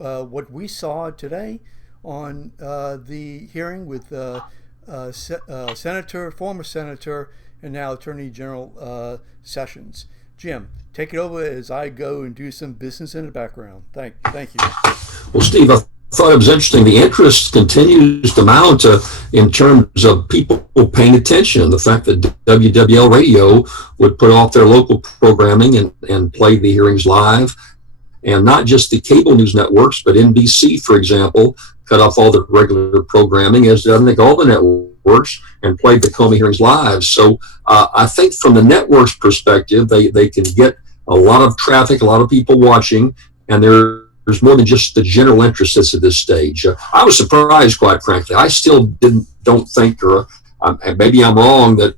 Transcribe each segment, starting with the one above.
what we saw today on the hearing with former Senator, and now Attorney General Sessions. Jim, take it over as I go and do some business in the background. Thank you. Well, Steve, I thought it was interesting. The interest continues to mount in terms of people paying attention. The fact that WWL Radio would put off their local programming and play the hearings live. And not just the cable news networks, but NBC, for example, cut off all the regular programming, as did, I think, all the networks, and played the Comey hearings live. So I think from the network's perspective, they can get a lot of traffic, a lot of people watching, and there's more than just the general interest that's at this stage. I was surprised, quite frankly. I still don't think, or maybe I'm wrong, that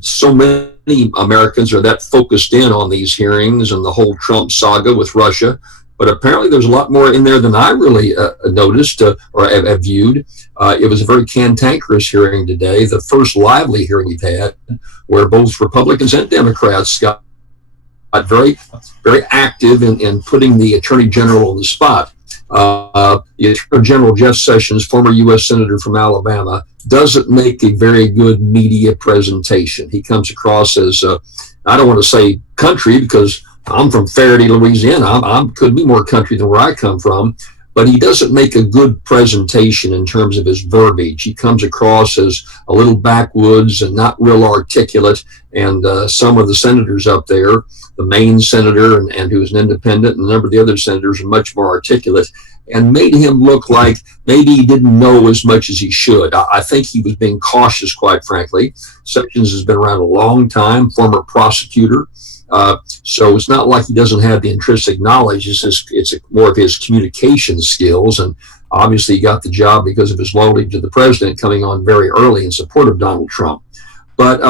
so many Americans are that focused in on these hearings and the whole Trump saga with Russia. But apparently there's a lot more in there than I really noticed or have viewed. It was a very cantankerous hearing today, the first lively hearing we've had, where both Republicans and Democrats got very, very active in putting the Attorney General on the spot. The Attorney General Jeff Sessions, former U.S. Senator from Alabama, doesn't make a very good media presentation. He comes across as, I don't want to say country, because I'm from Faraday, Louisiana. I could be more country than where I come from, but he doesn't make a good presentation in terms of his verbiage. He comes across as a little backwoods and not real articulate. And some of the senators up there, the Maine senator and who's an independent, and a number of the other senators are much more articulate, and made him look like maybe he didn't know as much as he should. I think he was being cautious, quite frankly. Sessions has been around a long time, former prosecutor. So it's not like he doesn't have the intrinsic knowledge. It's more of his communication skills. And obviously he got the job because of his loyalty to the president, coming on very early in support of Donald Trump. But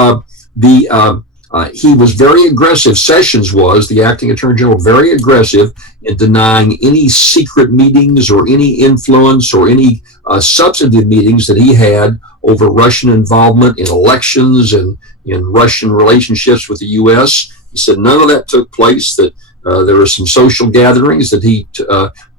he was very aggressive. Sessions was, the acting attorney general, very aggressive in denying any secret meetings or any influence or any substantive meetings that he had over Russian involvement in elections and in Russian relationships with the U.S. He said none of that took place, that there were some social gatherings that he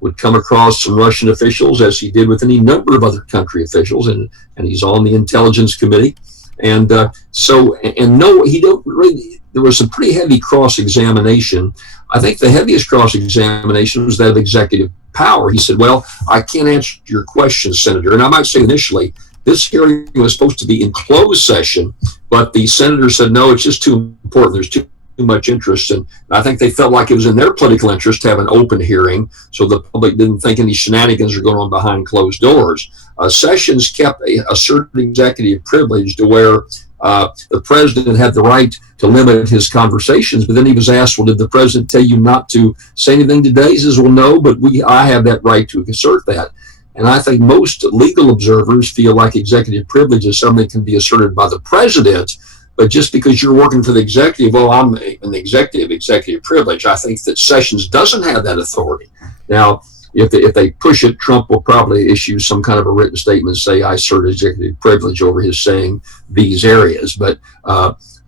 would come across some Russian officials, as he did with any number of other country officials, and he's on the Intelligence Committee. And no, he don't really, there was some pretty heavy cross-examination. I think the heaviest cross-examination was that of executive power. He said, well, I can't answer your question, Senator. And I might say initially, this hearing was supposed to be in closed session, but the senator said, no, it's just too important. There's too much interest. And I think they felt like it was in their political interest to have an open hearing so the public didn't think any shenanigans were going on behind closed doors. Sessions kept a certain executive privilege to where the president had the right to limit his conversations, but then he was asked, well, did the president tell you not to say anything today? He says, well, no, but I have that right to assert that. And I think most legal observers feel like executive privilege is something that can be asserted by the president, but just because you're working for the executive, well, I'm an executive privilege. I think that Sessions doesn't have that authority. Now, if they push it, Trump will probably issue some kind of a written statement, say, I assert executive privilege over his saying these areas. But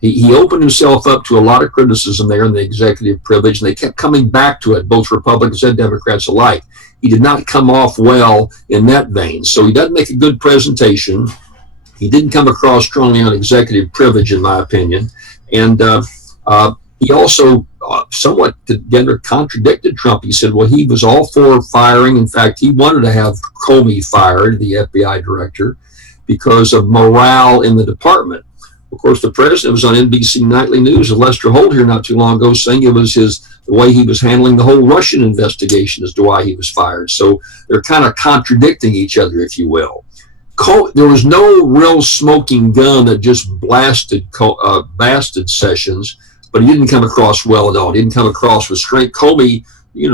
he opened himself up to a lot of criticism there in the executive privilege, and they kept coming back to it, both Republicans and Democrats alike. He did not come off well in that vein. So he doesn't make a good presentation. He didn't come across strongly on executive privilege, in my opinion. And he also somewhat together contradicted Trump. He said, well, he was all for firing. In fact, he wanted to have Comey fired, the FBI director, because of morale in the department. Of course, the president was on NBC Nightly News with Lester Holt here not too long ago, saying it was the way he was handling the whole Russian investigation as to why he was fired. So they're kind of contradicting each other, if you will. There was no real smoking gun that just blasted Sessions, but he didn't come across well at all. He didn't come across with strength. Comey,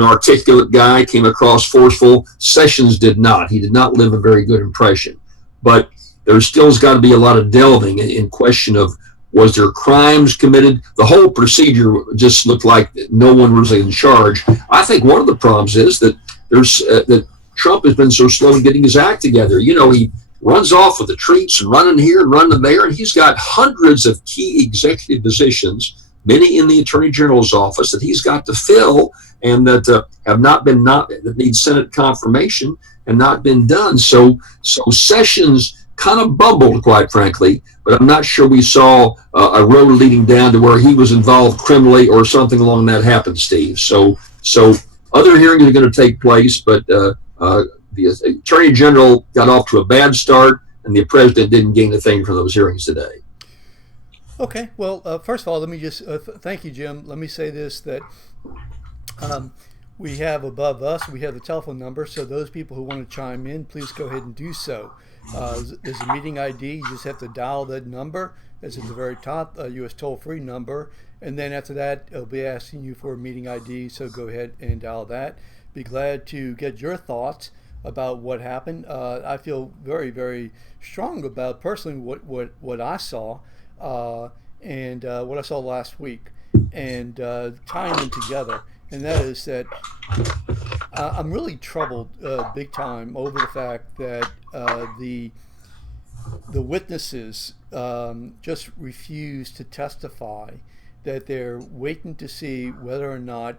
articulate guy, came across forceful. Sessions did not. He did not leave a very good impression. But there still has got to be a lot of delving in question of, was there crimes committed? The whole procedure just looked like no one was in charge. I think one of the problems is that that Trump has been so slow in getting his act together. He runs off with the treats and running here and running there, and he's got hundreds of key executive positions, many in the Attorney General's office that he's got to fill, and that that need Senate confirmation and not been done. So Sessions kind of bumbled, quite frankly, but I'm not sure we saw a road leading down to where he was involved criminally or something along that happened, Steve. So other hearings are going to take place, but the Attorney General got off to a bad start, and the President didn't gain a thing from those hearings today. Okay, well, first of all, let me just thank you, Jim. Let me say this, that we have above us, we have the telephone number, so those people who want to chime in, please go ahead and do so. There's a meeting ID. You just have to dial that number. It's at the very top, a U.S. toll-free number. And then after that, it'll be asking you for a meeting ID, so go ahead and dial that. Be glad to get your thoughts about what happened. I feel very, very strong about personally what I saw and what I saw last week, and tying them together. And that is that I'm really troubled big time over the fact that the witnesses just refuse to testify, that they're waiting to see whether or not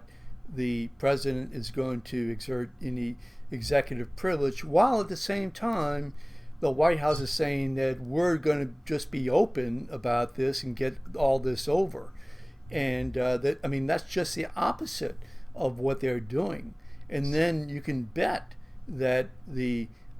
the president is going to exert any executive privilege, while at the same time the White House is saying that we're going to just be open about this and get all this over. And that's just the opposite of what they're doing. And then you can bet that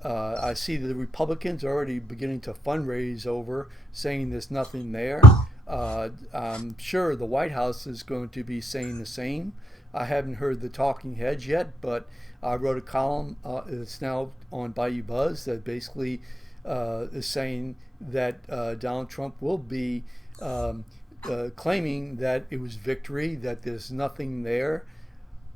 I see the Republicans are already beginning to fundraise over, saying there's nothing there. I'm sure the White House is going to be saying the same. I haven't heard the talking heads yet, but I wrote a column that's now on Bayou Buzz that basically is saying that Donald Trump will be claiming that it was victory, that there's nothing there.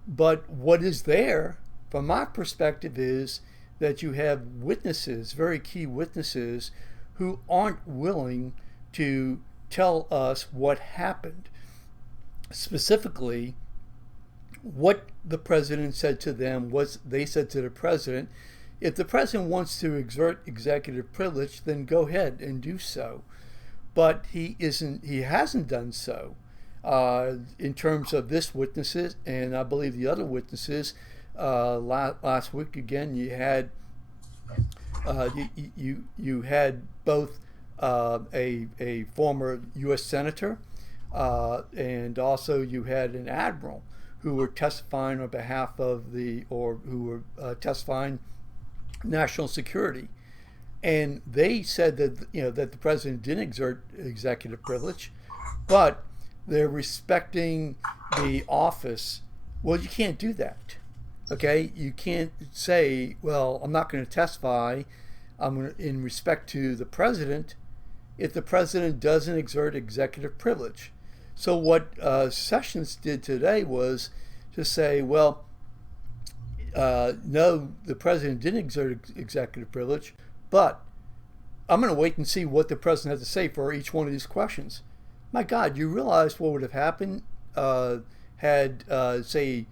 But what is there, from my perspective, is that you have witnesses, very key witnesses, who aren't willing to tell us what happened. Specifically, what the president said to them was they said to the president, if the president wants to exert executive privilege, then go ahead and do so. But he hasn't done so. In terms of this witnesses, and I believe the other witnesses, last week again, you had you had both a former U.S. senator and also you had an admiral who were testifying on behalf of who were testifying national security, and they said that that the president didn't exert executive privilege, but they're respecting the office. Well, you can't do that. Okay, you can't say, well, I'm not going to testify in respect to the president if the president doesn't exert executive privilege. So what Sessions did today was to say, well, no, the president didn't exert executive privilege, but I'm going to wait and see what the president has to say for each one of these questions. My God, you realize what would have happened had, say,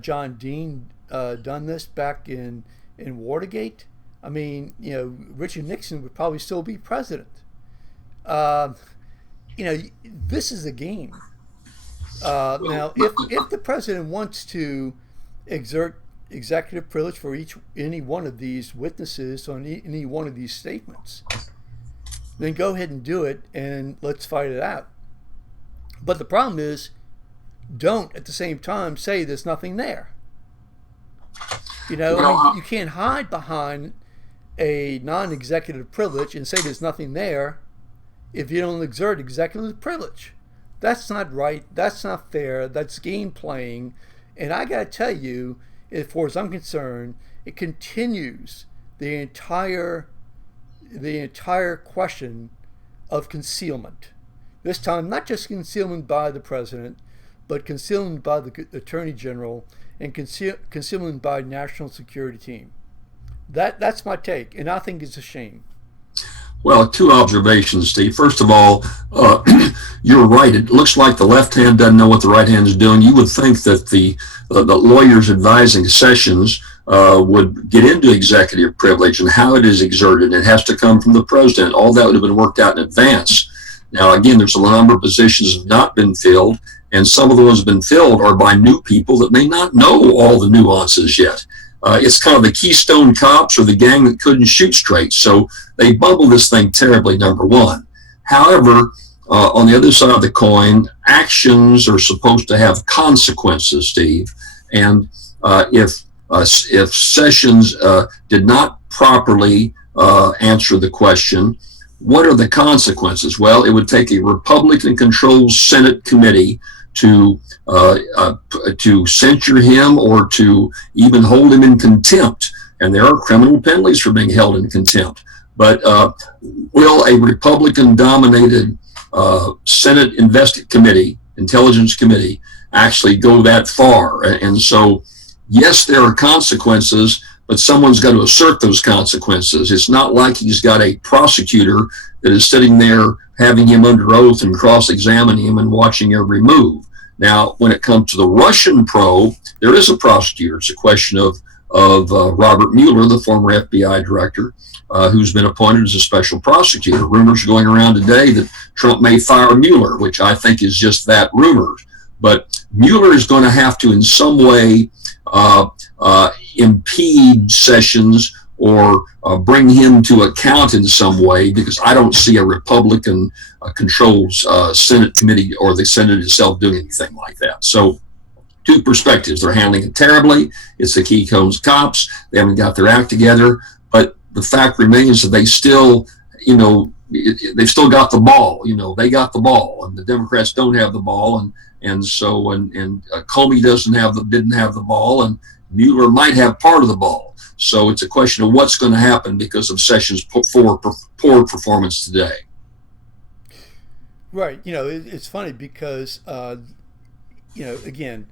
John Dean done this back in Watergate? I mean, Richard Nixon would probably still be president. This is a game. Now, if the president wants to exert executive privilege for any one of these witnesses on any one of these statements, then go ahead and do it, and let's fight it out. But the problem is, don't at the same time say there's nothing there. You can't hide behind a non-executive privilege and say there's nothing there if you don't exert executive privilege. That's not right. That's not fair. That's game playing. And I got to tell you, as far as I'm concerned, it continues the entire question of concealment. This time, not just concealment by the president, but concealment by the attorney general and concealment by national security team. That's my take, and I think it's a shame. Well, two observations, Steve. First of all, you're right. It looks like the left hand doesn't know what the right hand is doing. You would think that the lawyers advising Sessions would get into executive privilege and how it is exerted. It has to come from the president. All that would have been worked out in advance. Now, again, there's a number of positions that have not been filled, and some of the ones that have been filled are by new people that may not know all the nuances yet. It's kind of the Keystone Cops or the gang that couldn't shoot straight. So they bubble this thing terribly, number one. However, on the other side of the coin, actions are supposed to have consequences, Steve. And if Sessions did not properly answer the question, what are the consequences? Well, it would take a Republican-controlled Senate committee to censure him or to even hold him in contempt. And there are criminal penalties for being held in contempt. But will a Republican-dominated Senate Intelligence Committee, actually go that far? And so, yes, there are consequences, but someone's got to assert those consequences. It's not like he's got a prosecutor that is sitting there having him under oath and cross-examining him and watching every move. Now, when it comes to the Russian probe, there is a prosecutor. It's a question of Robert Mueller, the former FBI director, who's been appointed as a special prosecutor. Rumors going around today that Trump may fire Mueller, which I think is just that, rumors. But Mueller is going to have to in some way impede Sessions or bring him to account in some way, because I don't see a Republican-controlled Senate committee or the Senate itself doing anything like that. So, two perspectives. They're handling it terribly. It's the Keystone Cops. They haven't got their act together. But the fact remains that they still, they've still got the ball. They got the ball, and the Democrats don't have the ball. And so Comey didn't have the ball, and Mueller might have part of the ball. So it's a question of what's going to happen because of Sessions' poor performance today. Right. It's funny because, again,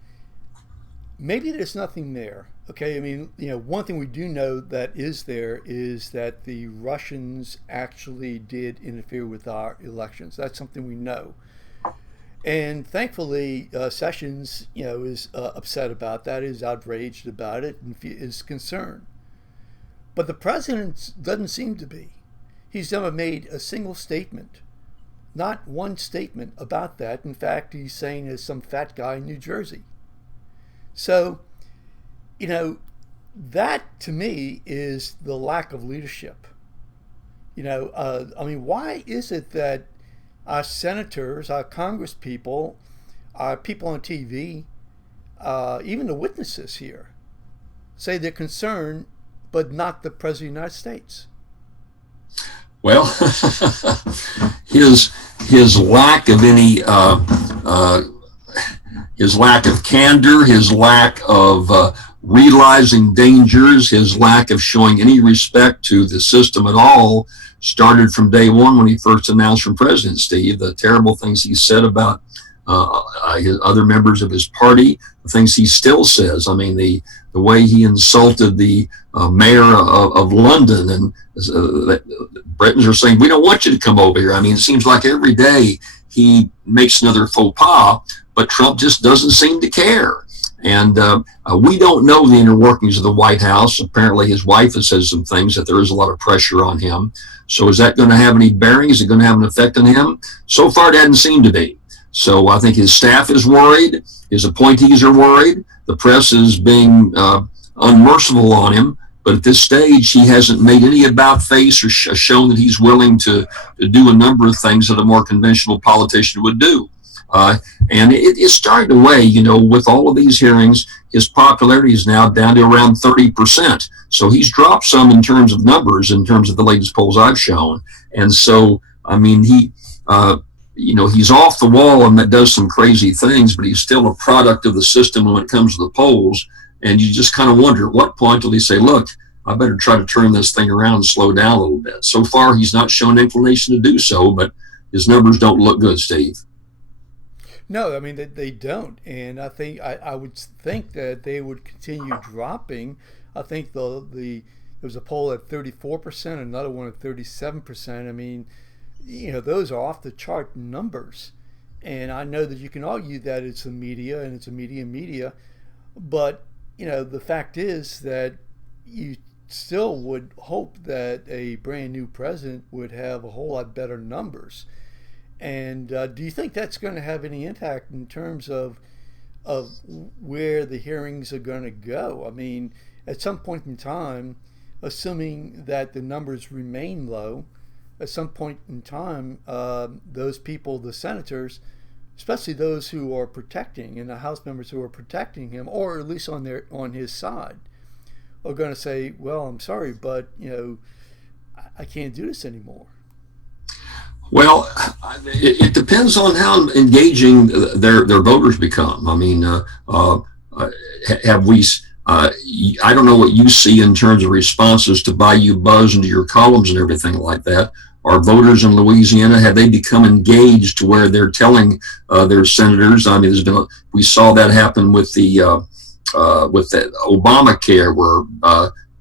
maybe there's nothing there. Okay. I mean, one thing we do know that is there is that the Russians actually did interfere with our elections. That's something we know. And thankfully, Sessions, is upset about that, is outraged about it, and is concerned. But the president doesn't seem to be. He's never made a single statement, not one statement about that. In fact, he's saying there's some fat guy in New Jersey. So, that to me is the lack of leadership. Why is it that our senators, our congresspeople, our people on TV, even the witnesses here, say they're concerned, but not the President of the United States? Well, his lack of any, his lack of candor, his lack of realizing dangers, his lack of showing any respect to the system at all, started from day one when he first announced for president, Steve. The terrible things he said about his other members of his party, the things he still says. I mean, the way he insulted the mayor of London, and Britons are saying, we don't want you to come over here. I mean, it seems like every day he makes another faux pas, but Trump just doesn't seem to care. And we don't know the inner workings of the White House. Apparently his wife has said some things that there is a lot of pressure on him. So is that going to have any bearing? Is it going to have an effect on him? So far, it hasn't seemed to be. So I think his staff is worried. His appointees are worried. The press is being unmerciful on him. But at this stage, he hasn't made any about face or shown that he's willing to do a number of things that a more conventional politician would do. And it started away, with all of these hearings, his popularity is now down to around 30%. So he's dropped some in terms of numbers, in terms of the latest polls I've shown. And so, I mean, he's off the wall and that does some crazy things, but he's still a product of the system when it comes to the polls. And you just kind of wonder, at what point will he say, look, I better try to turn this thing around and slow down a little bit. So far, he's not shown inclination to do so, but his numbers don't look good, Steve. No, I mean, they don't. And I think I would think that they would continue dropping. I think there was a poll at 34%, another one at 37%. I mean, those are off the chart numbers. And I know that you can argue that it's the media and it's a media, but, the fact is that you still would hope that a brand new president would have a whole lot better numbers. And do you think that's going to have any impact in terms of where the hearings are going to go? I mean, at some point in time, assuming that the numbers remain low, at some point in time, those people, the senators, especially those who are protecting and the House members who are protecting him, or at least on his side, are going to say, "Well, I'm sorry, but I can't do this anymore." Well, it depends on how engaging their voters become. I mean, have we? I don't know what you see in terms of responses to Bayou Buzz and to your columns and everything like that. Are voters in Louisiana, have they become engaged to where they're telling their senators? I mean, we saw that happen with the Obamacare, where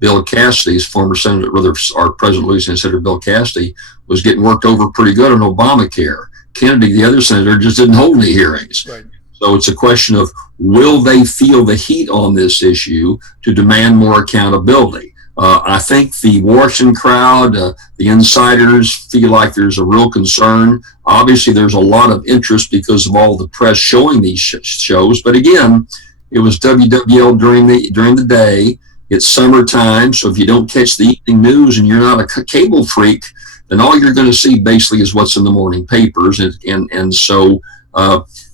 Bill Cassidy's former senator, rather our president, Louisiana Senator Bill Cassidy, was getting worked over pretty good on Obamacare. Kennedy, the other senator, just didn't hold any hearings. Right. So it's a question of, will they feel the heat on this issue to demand more accountability? I think the Washington crowd, the insiders, feel like there's a real concern. Obviously, there's a lot of interest because of all the press showing these shows. But again, it was WWL during the day. It's summertime, so if you don't catch the evening news and you're not a cable freak, then all you're going to see basically is what's in the morning papers. And so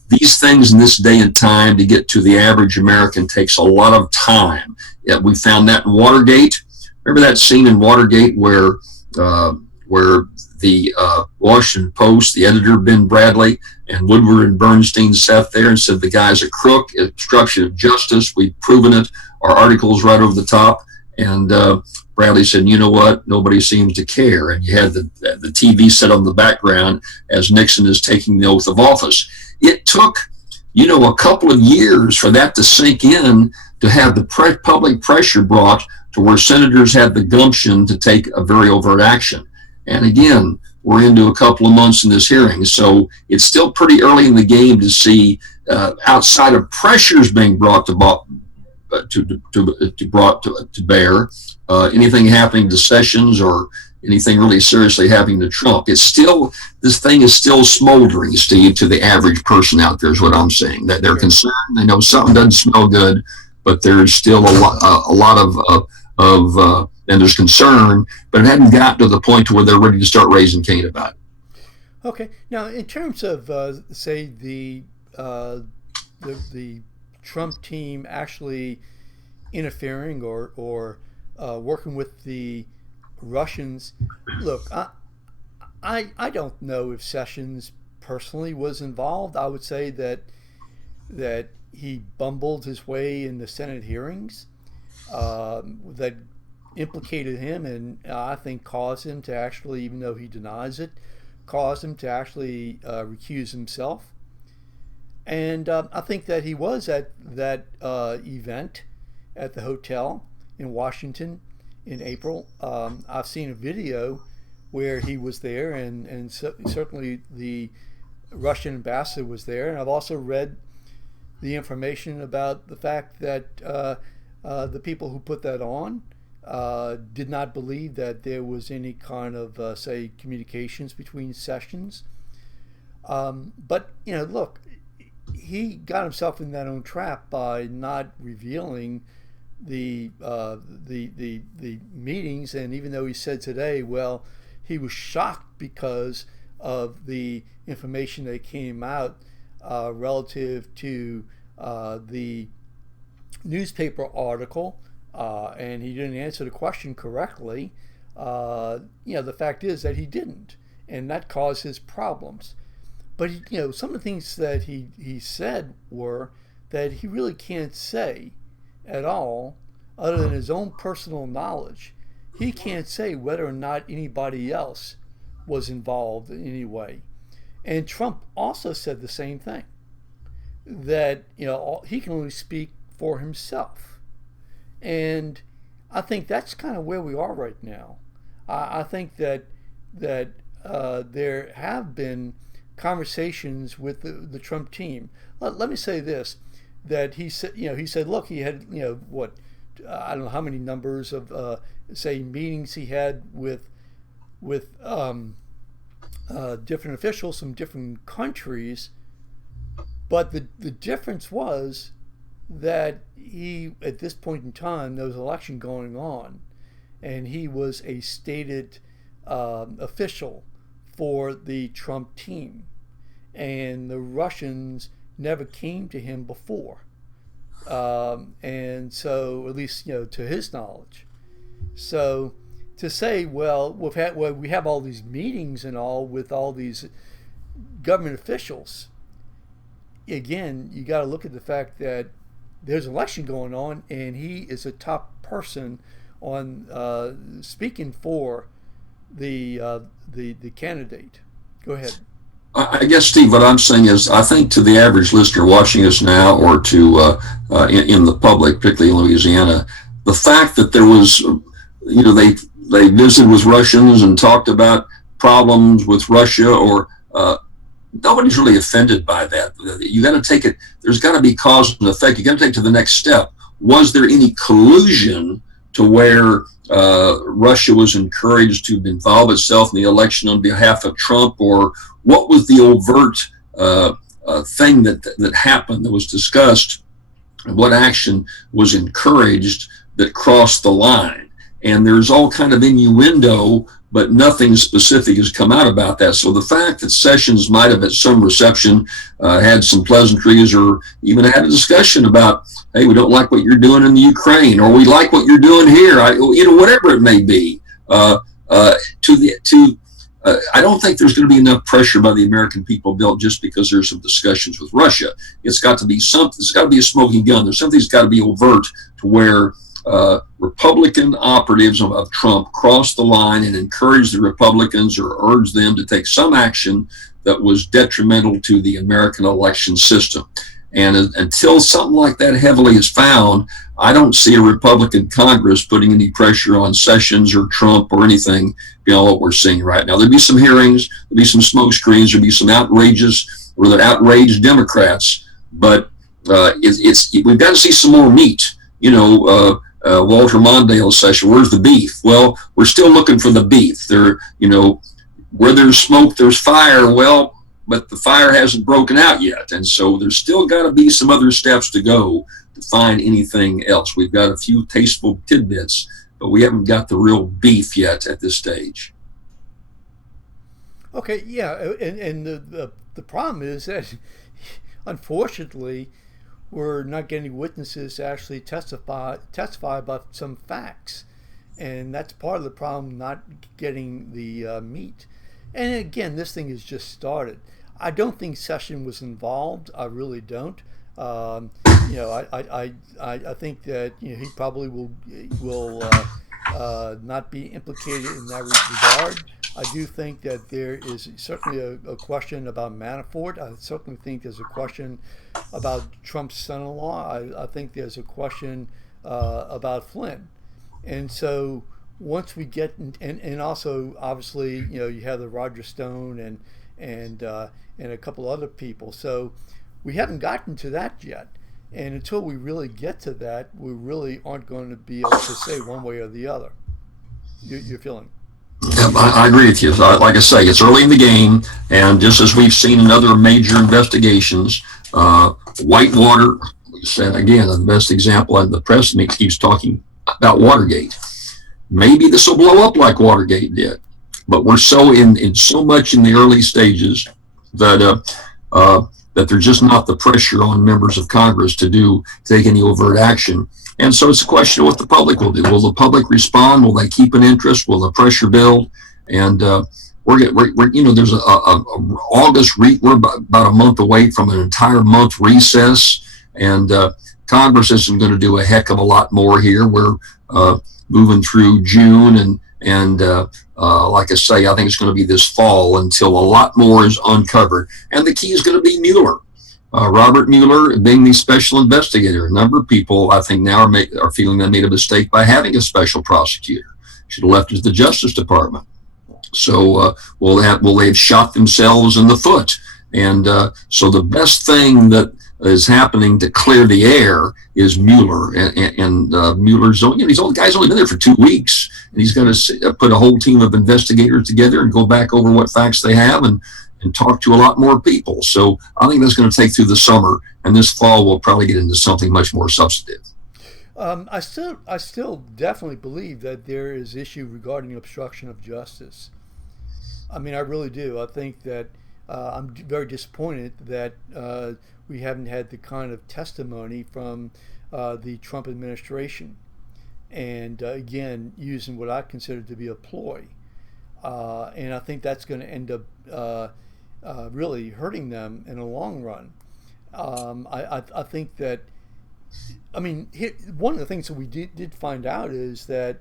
these things in this day and time to get to the average American takes a lot of time. Yeah, we found that in Watergate. Remember that scene in Watergate where the Washington Post, the editor Ben Bradley, and Woodward and Bernstein sat there and said the guy's a crook, obstruction of justice, we've proven it, our article's right over the top. And Bradley said, you know what, nobody seems to care. And you had the TV set on the background as Nixon is taking the oath of office. It took, a couple of years for that to sink in, to have the public pressure brought to where senators had the gumption to take a very overt action. And again, we're into a couple of months in this hearing, so it's still pretty early in the game to see, outside of pressures being brought to bear, anything happening to Sessions or anything really seriously happening to Trump. This thing is still smoldering, Steve, to the average person out there is what I'm saying. That they're concerned, they know something doesn't smell good, but there's still a lot of and there's concern, but it hadn't gotten to the point to where they're ready to start raising Cain about it. Okay. Now, in terms of, say, the Trump team actually interfering or working with the Russians, look, I don't know if Sessions personally was involved. I would say that he bumbled his way in the Senate hearings that implicated him, and I think caused him to actually, even though he denies it, caused him to actually recuse himself. And I think that he was at that event at the hotel in Washington in April. I've seen a video where he was there, and certainly the Russian ambassador was there. And I've also read the information about the fact that the people who put that on did not believe that there was any kind of, say, communications between Sessions. But, look, he got himself in that own trap by not revealing the meetings. And even though he said today, well, he was shocked because of the information that came out relative to the newspaper article, and he didn't answer the question correctly. The fact is that he didn't, and that caused his problems. But some of the things that he said were that he really can't say at all, other than his own personal knowledge. He can't say whether or not anybody else was involved in any way. And Trump also said the same thing, that he can only speak for himself. And I think that's kind of where we are right now. I think that there have been conversations with the Trump team. Let me say this, that he said, look, he had, I don't know how many numbers of, say, meetings he had with different officials from different countries. But the difference was that he, at this point in time, there was an election going on, and he was a stated official for the Trump team. And the Russians never came to him before. And so, at least, to his knowledge. So to say, well, we have all these meetings and all with all these government officials, again, you got to look at the fact that there's an election going on, and he is a top person on speaking for the candidate. Go ahead. I guess, Steve, what I'm saying is, I think to the average listener watching us now, or to in the public, particularly in Louisiana, the fact that there was, they visited with Russians and talked about problems with Russia, or nobody's really offended by that. You got to take it. There's got to be cause and effect. You got to take it to the next step. Was there any collusion to where Russia was encouraged to involve itself in the election on behalf of Trump, or what was the overt thing that happened, that was discussed? What action was encouraged that crossed the line? And there's all kind of innuendo, but nothing specific has come out about that. So the fact that Sessions might have at some reception had some pleasantries, or even had a discussion about, hey, we don't like what you're doing in the Ukraine, or we like what you're doing here, whatever it may be, I don't think there's going to be enough pressure by the American people built just because there's some discussions with Russia. It's got to be something. It's got to be a smoking gun. There's something's got to be overt to where Republican operatives of Trump crossed the line and encouraged the Republicans, or urged them to take some action that was detrimental to the American election system. And until something like that heavily is found, I don't see a Republican Congress putting any pressure on Sessions or Trump or anything beyond what we're seeing right now. There'll be some hearings, there'll be some smoke screens, there'll be some outraged Democrats, but we've got to see some more meat. Walter Mondale's session, where's the beef? Well, we're still looking for the beef. Where there's smoke, there's fire. Well, but the fire hasn't broken out yet. And so there's still got to be some other steps to go to find anything else. We've got a few tasteful tidbits, but we haven't got the real beef yet at this stage. Okay, yeah, and the problem is that, unfortunately, we're not getting witnesses to actually testify about some facts, and that's part of the problem, not getting the meat. And again, this thing has just started. I don't think Sessions was involved. I really don't. I think that he probably will not be implicated in that regard. I do think that there is certainly a question about Manafort. I certainly think there's a question about Trump's son-in-law. I think there's a question about Flynn. And so once we get, and also obviously, you have the Roger Stone and a couple other people. So we haven't gotten to that yet. And until we really get to that, we really aren't going to be able to say one way or the other. You're feeling? I agree with you. Like I say, it's early in the game, and just as we've seen in other major investigations, Whitewater, said again, the best example, and the press keeps talking about Watergate. Maybe this will blow up like Watergate did, but we're so in so much in the early stages that there's just not the pressure on members of Congress to take any overt action. And so it's a question of what the public will do. Will the public respond? Will they keep an interest? Will the pressure build? And there's August. We're about a month away from an entire month recess, and Congress isn't going to do a heck of a lot more here. We're moving through June, and like I say, I think it's going to be this fall until a lot more is uncovered. And the key is going to be Mueller. Robert Mueller being the special investigator. A number of people, I think, now are feeling they made a mistake by having a special prosecutor. Should have left it to the Justice Department. So will they have shot themselves in the foot? And so the best thing that is happening to clear the air is Mueller, and Mueller's he's only guy's only been there for 2 weeks, and he's going to put a whole team of investigators together and go back over what facts they have and talk to a lot more people. So I think that's going to take through the summer, and this fall we'll probably get into something much more substantive. I still definitely believe that there is issue regarding obstruction of justice. I mean, I really do. I think that I'm very disappointed that we haven't had the kind of testimony from the Trump administration, and again, using what I consider to be a ploy. And I think that's going to end up really hurting them in the long run. I think that, I mean, one of the things that we did find out is that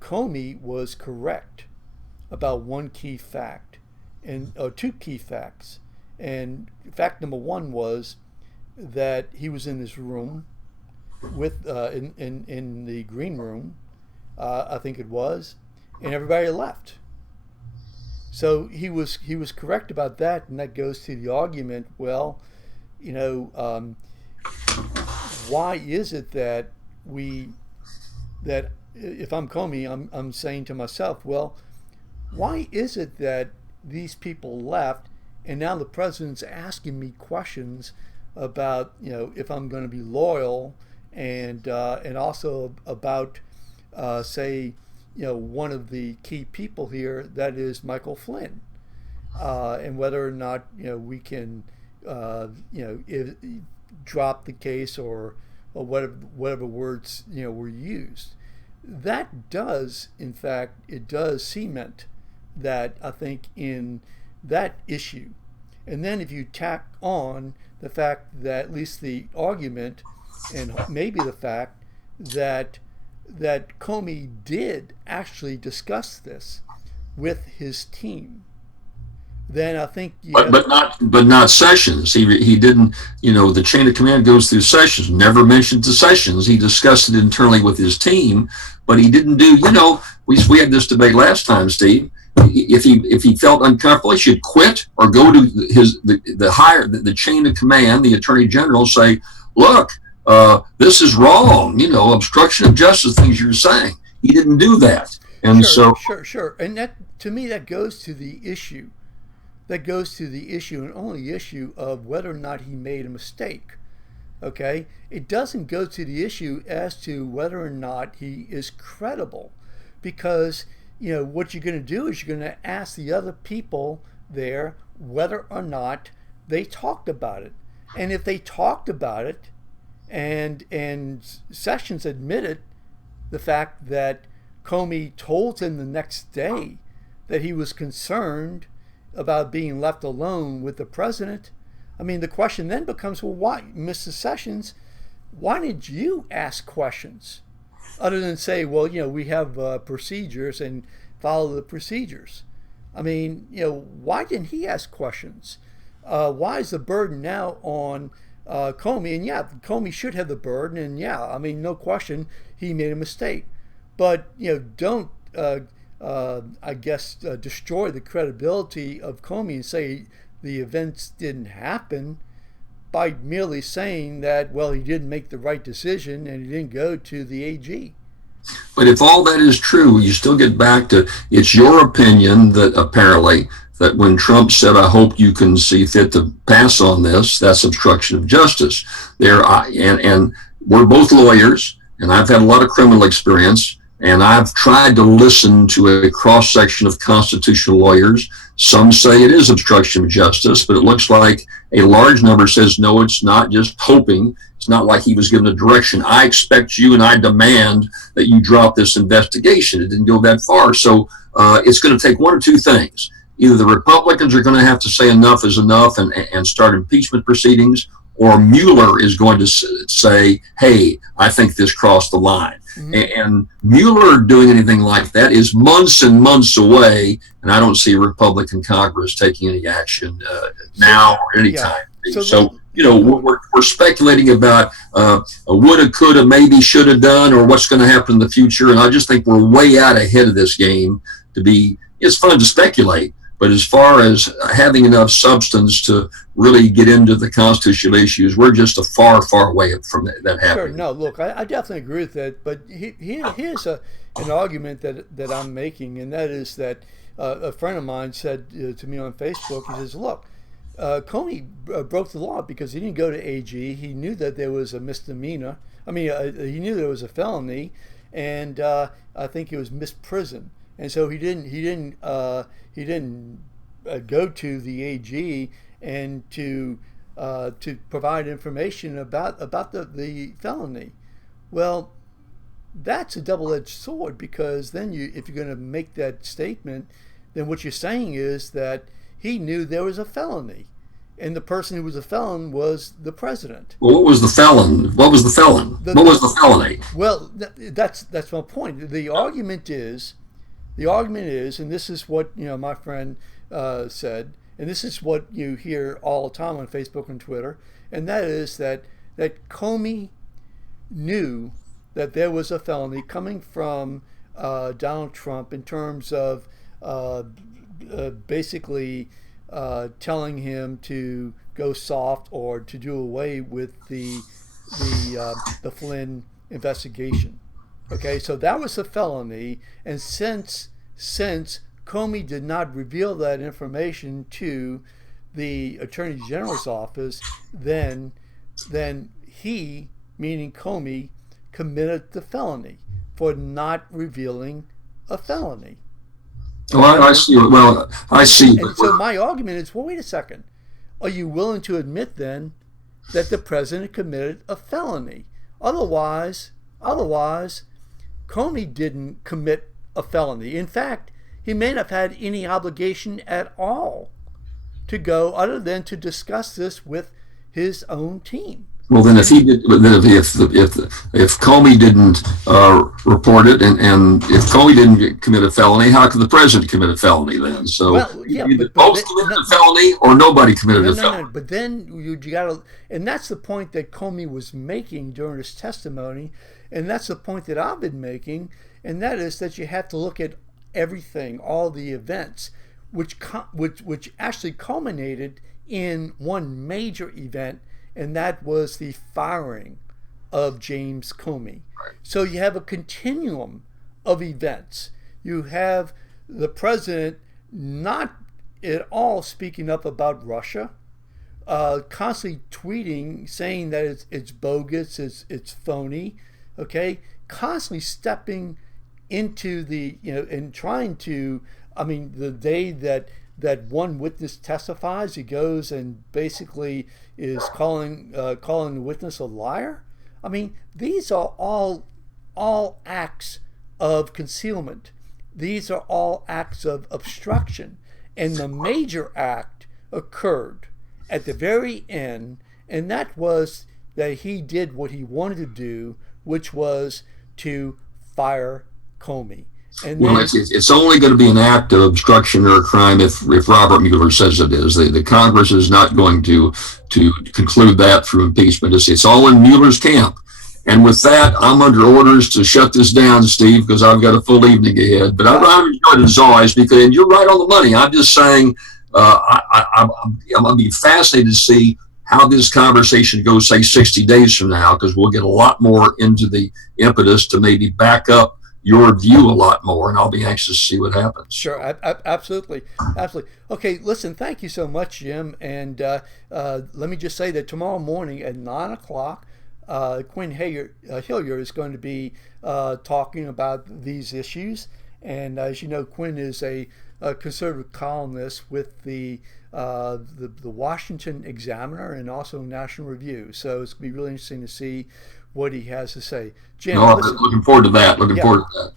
Comey was correct about one key fact, and two key facts. And fact number one was that he was in this room with in the green room, I think it was, and everybody left. So he was correct about that, and that goes to the argument. Well, you know, why is it that if I'm Comey, I'm saying to myself, well, why is it that these people left, and now the president's asking me questions about, you know, if I'm going to be loyal, and also about say, you know, one of the key people here, that is Michael Flynn, and whether or not, you know, we can drop the case or whatever words, you know, were used. That does, in fact, it does cement that, I think, in that issue. And then if you tack on the fact that, at least the argument, and maybe the fact that Comey did actually discuss this with his team, then I think but not Sessions. He didn't, you know, the chain of command goes through Sessions. Never mentioned to Sessions. He discussed it internally with his team, but he didn't do, you know, we had this debate last time, Steve. If he felt uncomfortable, he should quit or go to the chain of command, the Attorney General, say, look, this is wrong, you know, obstruction of justice, things you're saying. He didn't do that. And sure. And that, to me, that goes to the issue. That goes to the issue, and only issue, of whether or not he made a mistake. Okay? It doesn't go to the issue as to whether or not he is credible. Because, you know, what you're going to do is you're going to ask the other people there whether or not they talked about it. And if they talked about it, and Sessions admitted the fact that Comey told him the next day that he was concerned about being left alone with the president, I mean, the question then becomes, well, why, Mr. Sessions, why did you ask questions? Other than say, well, you know, we have procedures and follow the procedures. I mean, you know, why didn't he ask questions? Why is the burden now on Comey? And yeah, Comey should have the burden, and yeah, I mean, no question, he made a mistake. But, you know, don't, I guess, destroy the credibility of Comey and say the events didn't happen by merely saying that, well, he didn't make the right decision and he didn't go to the AG. But if all that is true, you still get back to, it's your opinion that apparently that when Trump said, I hope you can see fit to pass on this, that's obstruction of justice. And we're both lawyers, and I've had a lot of criminal experience, and I've tried to listen to a cross-section of constitutional lawyers. Some say it is obstruction of justice, but it looks like a large number says, no, it's not, just hoping. It's not like he was given a direction. I expect you and I demand that you drop this investigation. It didn't go that far. So it's going to take one or two things. Either the Republicans are going to have to say enough is enough and start impeachment proceedings, or Mueller is going to say, hey, I think this crossed the line. Mm-hmm. And Mueller doing anything like that is months and months away, and I don't see Republican Congress taking any action now or any time. So you know, we're speculating about a woulda, coulda, maybe, shoulda done, or what's going to happen in the future. And I just think we're way out ahead of this game. It's fun to speculate, But as far as having enough substance to really get into the constitutional issues, we're just a far, far way from that happening. Sure. No, look, I definitely agree with that. But here's an argument that I'm making, and that is that a friend of mine said to me on Facebook, he says, look, Comey broke the law because he didn't go to AG. He knew that there was a misdemeanor. I mean, he knew there was a felony, and I think it was misprison. And so he didn't go to the AG and to provide information about the felony. Well, that's a double-edged sword, because then if you're going to make that statement, then what you're saying is that he knew there was a felony, and the person who was a felon was the president. Well, what was the felon? What was the felon? What was the felony? Well, that's my point. The argument is, and this is what my friend said, and this is what you hear all the time on Facebook and Twitter, and that is that Comey knew that there was a felony coming from Donald Trump in terms of basically telling him to go soft or to do away with the Flynn investigation. Okay, so that was a felony, and since Comey did not reveal that information to the Attorney General's office, then he, meaning Comey, committed the felony for not revealing a felony. Well, I see. Well, I see. And so my argument is, well, wait a second. Are you willing to admit then that the president committed a felony? Otherwise, Comey didn't commit a felony. In fact, he may not have had any obligation at all to go other than to discuss this with his own team. Well, then if Comey didn't report it, and if Comey didn't commit a felony, how could the president commit a felony then? So either both committed a felony or nobody committed a felony. No, but then you got to, and that's the point that Comey was making during his testimony, and that's the point that I've been making, and that is that you have to look at everything, all the events, which actually culminated in one major event, and that was the firing of James Comey. Right. So you have a continuum of events. You have the president not at all speaking up about Russia, constantly tweeting, saying that it's bogus, it's phony, okay? Constantly stepping into the, and trying to, the day that one witness testifies, he goes and basically is calling the witness a liar. These are all acts of concealment. These are all acts of obstruction. And the major act occurred at the very end, and that was that he did what he wanted to do, which was to fire Comey. And well, it's only going to be an act of obstruction or a crime if Robert Mueller says it is. The Congress is not going to conclude that through impeachment. It's all in Mueller's camp. And with that, I'm under orders to shut this down, Steve, because I've got a full evening ahead. But I've enjoyed it as always, and you're right on the money. I'm just saying I'm going to be fascinated to see how this conversation goes, say, 60 days from now, because we'll get a lot more into the impetus to maybe back up your view a lot more, and I'll be anxious to see what happens. Sure, absolutely. Okay, listen, thank you so much, Jim. And let me just say that tomorrow morning at 9 o'clock, Quinn Hillier is going to be talking about these issues. And as you know, Quinn is a conservative columnist with the Washington Examiner and also National Review. So it's going to be really interesting to see what he has to say. Jim, looking forward to that.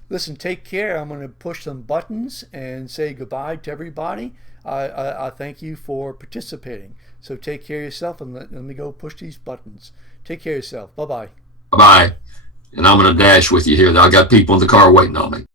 Listen, take care. I'm going to push some buttons and say goodbye to everybody. I thank you for participating. So take care of yourself, and let me go push these buttons. Take care of yourself. Bye-bye. Bye-bye. And I'm going to dash with you here. I got people in the car waiting on me.